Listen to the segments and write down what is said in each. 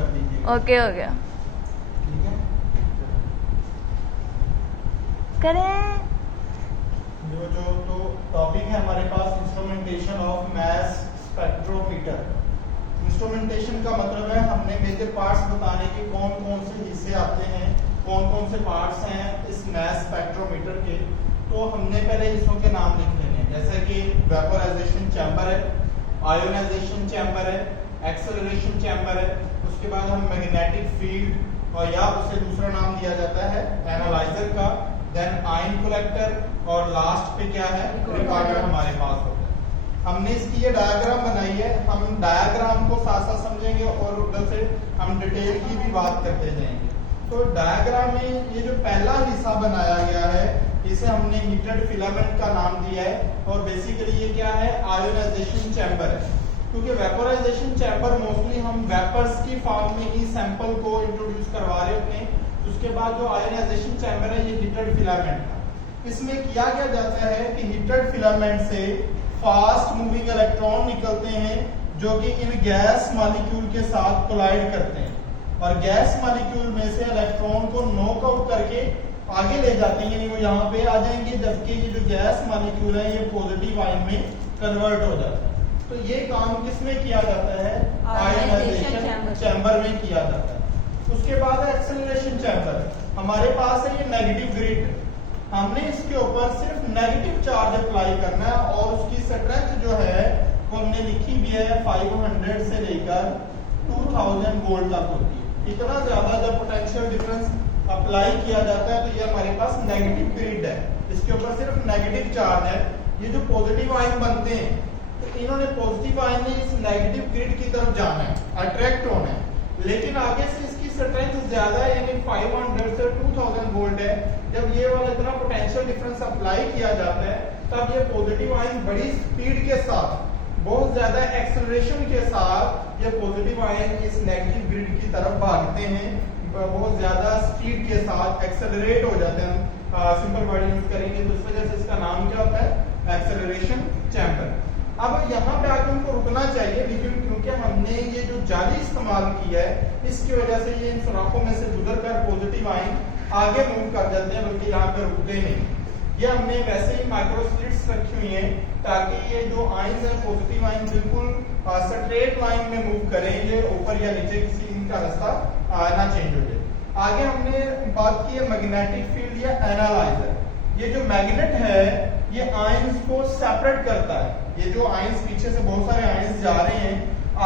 कर दीजिए। ओके हो गया। ठीक है, करें। जो तो टॉपिक है हमारे पास instrumentation of mass spectrometer. Instrumentation का मतलब है हमने मेजर पार्ट्स बताने के कौन कौन से हिस्से आते हैं, कौन कौन से पार्ट्स हैं इस मास स्पेक्ट्रोमीटर के। तो हमने पहले हिस्सों के नाम लिख लेने हैं, जैसे कि वेपोराइजेशन चैम्बर है, आयोनाइजेशन चैम्बर है, एक्सेलरेशन चैम्बर है। उसके बाद हम मैग्नेटिक फील्ड और या उसे दूसरा नाम दिया जाता है एनालाइजर का, देन आयन कलेक्टर और लास्ट पे क्या है रिकॉर्डर हमारे पास होता है। हमने इसकी ये डायग्राम बनाई है, हम डायग्राम को साथ साथ समझेंगे और उधर से हम डिटेल की भी बात करते जाएंगे। तो डायग्राम में ये जो पहला हिस्सा बनाया गया है इसे हमने हीटेड फिलामेंट का नाम दिया है और बेसिकली ये क्या है आयोनाइजेशन चैम्बर है, क्योंकि वेपोराइजेशन चैम्बर मोस्टली हम वेपर्स की फॉर्म में ही सैंपल को इंट्रोड्यूस करवा रहे होते हैं। उसके बाद जो आयोनाइजेशन चैम्बर है ये हीटेड फिलामेंट का। इसमें किया क्या जाता है कि हीटेड फिलामेंट से फास्ट मूविंग इलेक्ट्रॉन निकलते हैं जो कि इन गैस मॉलिक्यूल के साथ कोलाइड करते हैं और गैस मॉलिक्यूल में से इलेक्ट्रॉन को नॉकआउट करके आगे ले जाते हैं, यानी वो यहाँ पे आ जाएंगे, जबकि ये जो गैस मॉलिक्यूल है ये पॉजिटिव आयन में कन्वर्ट हो जाता है। तो ये काम किसमें किया जाता है आयोनाइजेशन चैम्बर में किया जाता है। उसके बाद है एक्सेलरेशन चैम्बर। हमारे पास है ये नेगेटिव ग्रिड, हमने इसके ऊपर सिर्फ नेगेटिव चार्ज अप्लाई करना है और उसकी स्ट्रेंथ जो है वो हमने लिखी भी है 500 से लेकर 2000 वोल्ट तक होती है। इतना ज्यादा जब पोटेंशियल डिफरेंस अप्लाई किया जाता है तो ये हमारे पास नेगेटिव ग्रिड है, इसके ऊपर सिर्फ नेगेटिव चार्ज है। ये जो पॉजिटिव आयन बनते हैं तो इन्होंने पॉजिटिव आयन ने इस नेगेटिव ग्रिड की तरफ जाना है, अट्रैक्ट होना है, लेकिन आगे से इसकी स्ट्रेंथ ज्यादा है यानी 500 से 2000 वोल्ट है। जब ये वाला इतना पोटेंशियल डिफरेंस अप्लाई किया जाता है तब ये पॉजिटिव आयन बड़ी स्पीड के साथ बहुत ज्यादा एक्सेलरेशन के साथ ये पॉजिटिव आयन इस नेगेटिव ग्रिड की तरफ भागते हैं, बहुत ज्यादा स्पीड के साथ एक्सेलरेट हो जाते हैं। सिंपल वर्ड यूज करेंगे तो इस वजह से इसका नाम क्या होता है एक्सेलरेशन चैम्बर। अब यहाँ पे आके उनको रुकना चाहिए, लेकिन क्योंकि हमने ये जो जाली इस्तेमाल की है इसकी वजह से ये इन सुराखों में से गुजर कर पॉजिटिव आयन आगे मूव कर जाते हैं, बल्कि यहाँ पे रुकते नहीं। ये हमने वैसे ही माइक्रो स्लिट्स रखी हुई हैं ताकि ये जो आयन है पॉजिटिव आयन बिल्कुल स्ट्रेट लाइन में मूव करें, ये ऊपर या नीचे किसी इनका रास्ता ना चेंज हो जाए। आगे हमने बात की है मैग्नेटिक फील्ड या एनालाइजर। ये जो मैग्नेट है ये आयंस को सेपरेट करता है। ये जो आयंस पीछे से बहुत सारे आयंस जा रहे हैं,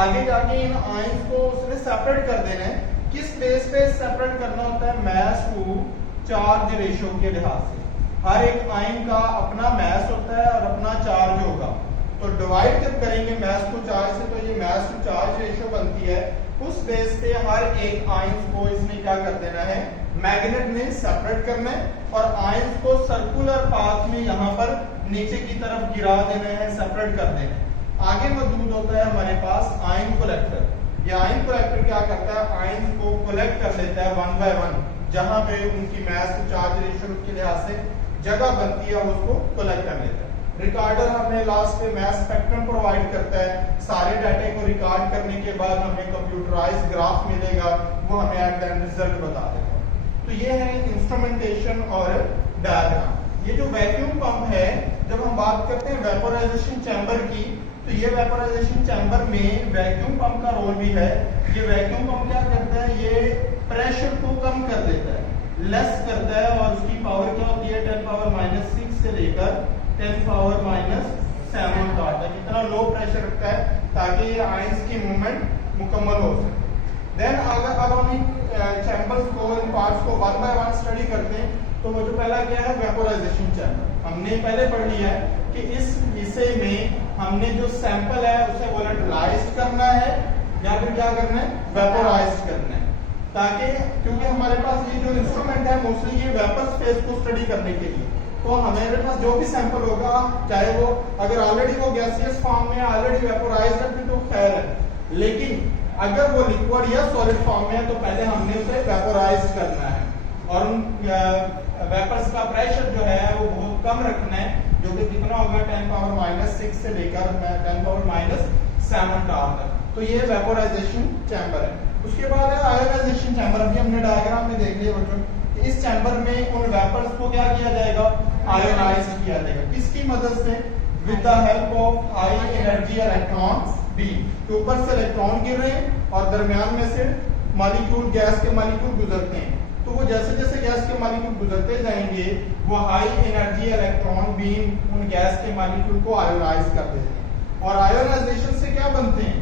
आगे जाके इन आयंस को उसने सेपरेट कर देना है। किस बेस पे सेपरेट करना होता है? मैस टू चार्ज रेशियो के लिहाज से। हर एक आयन का अपना मैस होता है और अपना चार्ज होगा, तो डिवाइड जब करेंगे मैस टू चार्ज से तो ये मैस टू चार्ज रेशियो बनती है। उस बेस पे हर एक आयंस को इसने क्या कर देना है मैग्नेट ने सेपरेट करना है और आयंस को सर्कुलर पाथ में यहाँ पर नीचे की तरफ गिरा देना है, सेपरेट कर देना है। आगे मौजूद होता है हमारे पास आयन कलेक्टर। ये आयन कलेक्टर क्या करता है आयन को कलेक्ट कर लेता है 1 बाय 1, जहां पे उनकी मास टू चार्ज रेशियो के लिहाज से जगह बनती है उसको कलेक्ट कर लेता है। रिकॉर्डर हमें लास्ट पे मास स्पेक्ट्रम प्रोवाइड करता है, सारे डाटे को रिकॉर्ड करने के बाद हमें कंप्यूटराइज्ड ग्राफ मिलेगा, वो हमें एट द एंड रिजल्ट बता देगा। तो ये है इंस्ट्रूमेंटेशन और डायग्राम। ये जो वैक्यूम पंप है, जब हम बात करते हैं वेपोराइजेशन चैम्बर की, तो ये वेपोराइजेशन चैम्बर में वैक्यूम पंप का रोल भी है। ये वैक्यूम पंप क्या करता है, ये प्रेशर को कम कर देता है, लेस करता है और उसकी पावर क्या होती है 10⁻⁻⁶ से लेकर 10⁻⁻⁷ तक इतना लो प्रेशर रखता है ताकि ये आयंस की मूवमेंट मुकम्मल हो सके। देन अगर अब हम इन चैम्बर्स को, इन पार्ट्स को 1 बाय 1 स्टडी करते हैं तो वो जो पहला क्या है वेपोराइजेशन चैम्बर। हमने पहले पढ़ लिया है कि इस हिस्से में हमने जो सैंपल है उसे वोलेटिलाइज करना है या फिर क्या करना है वेपोराइज करना है, ताकि क्योंकि हमारे पास ये जो इंस्ट्रूमेंट है मोस्टली ये वेपर स्पेस को स्टडी करने के लिए, तो हमारे पास जो भी सैंपल होगा चाहे वो अगर ऑलरेडी वो गैसियस फॉर्म में ऑलरेडी वेपोराइज्ड है फिर तो खैर है, लेकिन अगर वो लिक्विड या सॉलिड फॉर्म में है तो पहले हमने उसे वेपोराइज करना है और उन वेपर्स का प्रेशर जो है वो बहुत कम रखना है, जो कि कितना होगा 10⁻⁻⁶ से लेकर 10⁻⁷ तक। तो ये वेपोराइजेशन चैम्बर है। उसके बाद है आयोनाइजेशन चैम्बर। अभी हमने डायग्राम में देख लिया बच्चों कि इस चैम्बर में उन वेपर्स को क्या किया जाएगा, आयोनाइज किया जाएगा। किसकी मदद से, with the help of high energy electron beam. तो ऊपर से इलेक्ट्रॉन गिर रहे हैं और दरमियान में से मॉलिक्यूल, गैस के मॉलिक्यूल गुजरते हैं। तो वो जैसे जैसे गैस के मॉलिक्यूल गुजरते जाएंगे वो हाई एनर्जी इलेक्ट्रॉन बीम उन गैस के मॉलिक्यूल को आयोनाइज कर देते हैं। और आयोनाइजेशन से क्या बनते हैं,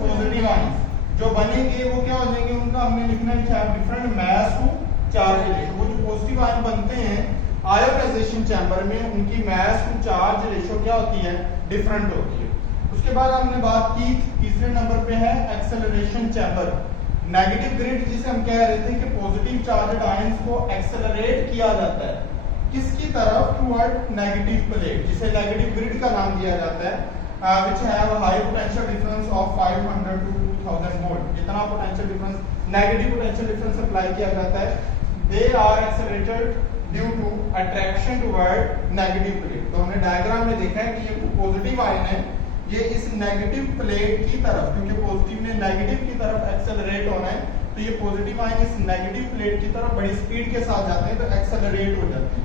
पॉजिटिव आयंस जो बनेंगे वो क्या हो जाएंगे, उनका हमने लिखना है different mass to charge ratio. वो जो पॉजिटिव आयन बनते हैं आयोनाइजेशन चैम्बर में, उनकी मास टू चार्ज रेशियो क्या होती है, डिफरेंट होती है। उसके बाद हमने बात की तीसरे नंबर पे है एक्सेलरेशन चैम्बर। नेगेटिव ग्रिड जिसे हम कह रहे थे कि पॉजिटिव चार्जड आयंस को एक्सेलरेट किया जाता है किसकी तरफ, टुवर्ड नेगेटिव प्लेट, जिसे नेगेटिव ग्रिड का नाम दिया जाता है, which have a high potential difference of 500 to 2000 volt। जितना potential difference, negative potential difference apply किया जाता है, they are accelerated due to attraction toward negative plate। तो हमने डायग्राम में देखा है कि ये पॉजिटिव आयन है, ये इस नेगेटिव प्लेट की तरफ, क्योंकि पॉजिटिव ने नेगेटिव की तरफ एक्सेलरेट होना है, तो ये पॉजिटिव आयन इस नेगेटिव प्लेट की तरफ बड़ी स्पीड के साथ जाते हैं तो एक्सेलरेट हो जाते हैं।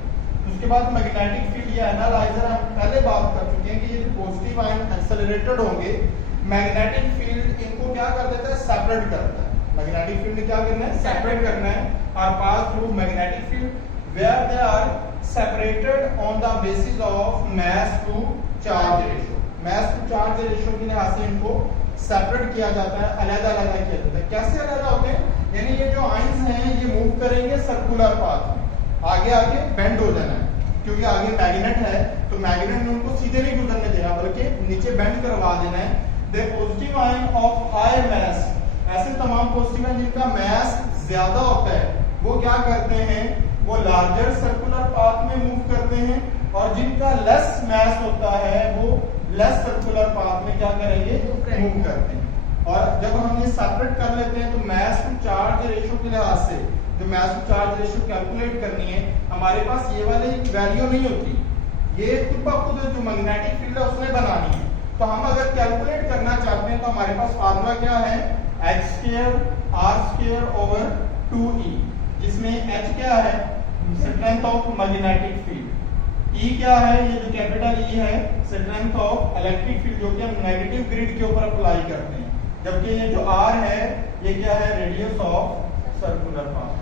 उसके बाद मैग्नेटिक फील्ड या एनालाइजर, हम पहले बात कर चुके हैं कि ये जो पॉजिटिव आयन एक्सेलरेटेड होंगे, मैग्नेटिक फील्ड इनको क्या कर देता है, सेपरेट करता है। मैग्नेटिक फील्ड क्या करना है, सेपरेट करना है। और pass through magnetic field where they are separated on the basis of mass to charge ratio. Mass to charge ratio के लिहाज से इनको सेपरेट किया जाता है, अलग-अलग किया जाता है। कैसे अलग होते हैं, यानी ये जो आयंस हैं ये मूव करेंगे सर्कुलर पाथ में, आगे आगे बेंड हो जाना है, क्योंकि आगे मैग्नेट है तो मैग्नेट ने उनको सीधे नहीं गुजरने देना बल्कि नीचे बेंड करवा देना है। The positive ion of higher mass, ऐसे तमाम पॉजिटिव आयन जिनका मास ज्यादा होता है वो क्या करते हैं, वो लार्जर सर्कुलर पाथ में मूव करते हैं, और जिनका लेस मास होता है वो लेस सर्कुलर पाथ में क्या करेंगे, मूव करते हैं। और जब हम ये सेपरेट कर लेते हैं तो मास टू चार्ज रेशियो के लिहाज से जो मास टू चार्ज रेशियो कैलकुलेट करनी है, हमारे पास ये वाली वैल्यू नहीं होती, ये खुद ब खुद जो मैग्नेटिक फील्ड है उसने बनानी है। तो हम अगर कैलकुलेट करना चाहते हैं तो हमारे पास फार्मूला क्या है, h²r²/2e, जिसमें h क्या है, strength of magnetic field, E क्या है, ये जो कैपिटल E है, स्ट्रेंथ ऑफ इलेक्ट्रिक फील्ड, जो कि हम नेगेटिव ग्रिड के ऊपर अप्लाई करते हैं, जबकि ये जो R है ये क्या है, रेडियस ऑफ सर्कुलर पाथ।